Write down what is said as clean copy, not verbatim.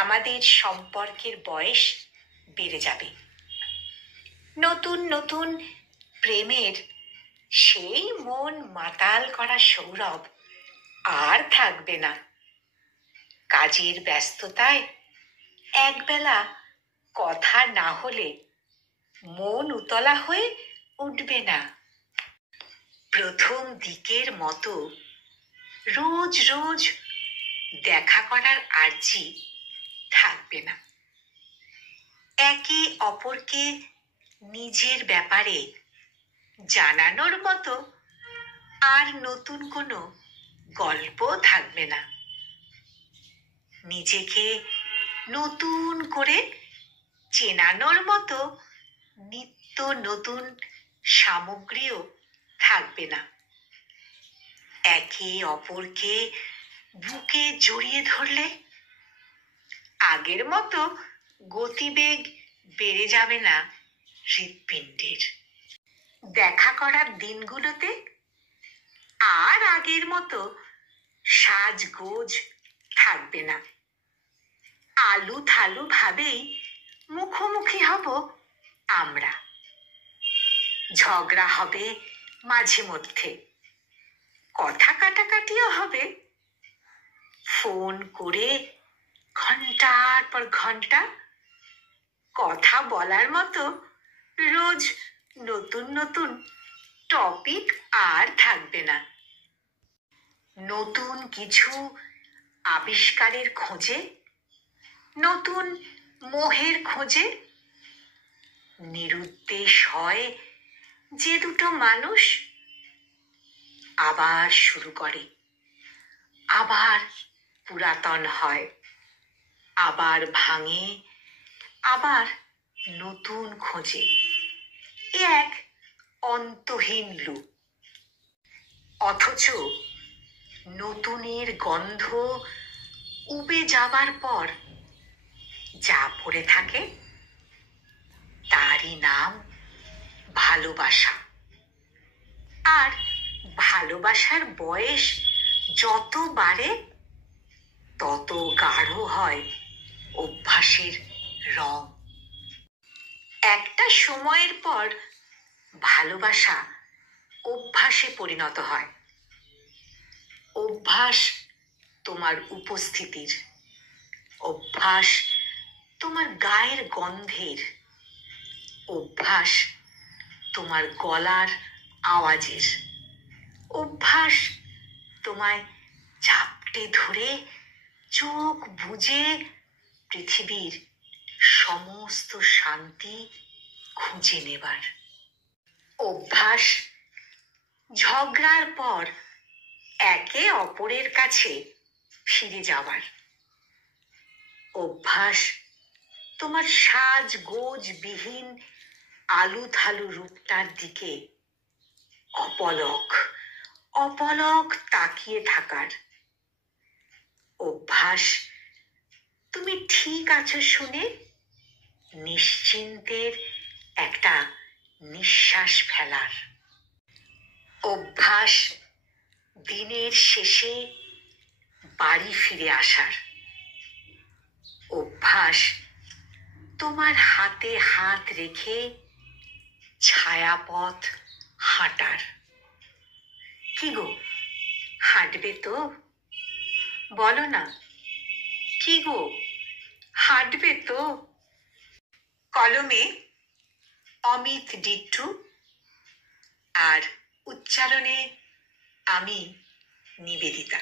আমাদের সম্পর্কের বয়স বেড়ে যাবে। নতুন নতুন প্রেমের সেই মন মাতাল করা সৌরভ আর থাকবে না। কাজের ব্যস্ততায় একবেলা কথা না হলে মন উতলা হয়ে উঠবে না। প্রথম দিকের মতো রোজ রোজ দেখা করার আর্জি থাকবে না। একে অপরকে নিজের ব্যাপারে জানানোর মতো আর নতুন কোনো গল্প থাকবে না। নিজেকে নতুন করে চেনানোর মতো নিত্য নতুন সামগ্রীও থাকবে না। একে অপরকে বুকে জড়িয়ে ধরলে আগের মতো গতিবেগ বেড়ে যাবে না হৃৎপিণ্ডের। দেখা করার দিনগুলোতে আর আগের মতো সাজগোজ থাকবে না। আলু থালু ভাবেই মুখোমুখি হব আমরা। ঝগড়া হবে মাঝে মধ্যে, কথা কাটাকাটিও হবে। ফোন করে ঘন্টার পর ঘন্টা কথা বলার মতো রোজ নতুন নতুন টপিক আর থাকবে না। নতুন কিছু আবিষ্কারের খোঁজে, নতুন মোহের খোঁজে নিরুদ্দেশ হয় যে দুটো মানুষ, আবার শুরু করে, আবার পুরাতন হয়, আবার ভাঙে, আবার নতুন খোঁজে। এক অন্তহীন লুপ। অথচ নতুনের গন্ধ উবে যাবার পর যা পড়ে থাকে তারই নাম ভালোবাসা। আর ভালোবাসার বয়স যত বাড়ে তত গাঢ় হয় অভ্যাসের রং। একটা সময়ের পর ভালোবাসা অভ্যাসে পরিণত হয়। অভ্যাস তোমার উপস্থিতির, অভ্যাস তোমার গায়ের গন্ধের, অভ্যাস তোমার গলার আওয়াজের, অভ্যাস তোমায় ঝাপটে ধরে চোখ বুজে পৃথিবীর সমস্ত শান্তি খুঁজে নেবার। অভ্যাস ঝগড়ার পর একে অপরের কাছে ফিরে যাওয়ার। অভ্যাস তোমার সাজগোজ বিহীন আলু থালু রূপটার দিকে অপলক অপলক তাকিয়ে থাকার। অভ্যাস তুমি ঠিক আছো শুনে নিশ্চিন্তের একটা নিঃশ্বাস ফেলার। অভ্যাস দিনের শেষে বাড়ি ফিরে আসার। অভ্যাস তোমার হাতে হাত রেখে ছায়াপথ হাঁটার। কি গো, হাঁটবে তো? বলো না, কি গো, হাঁটবে তো? কলমে অমিত ডিট্টু, আর উচ্চারণে আমি নিবেদিতা।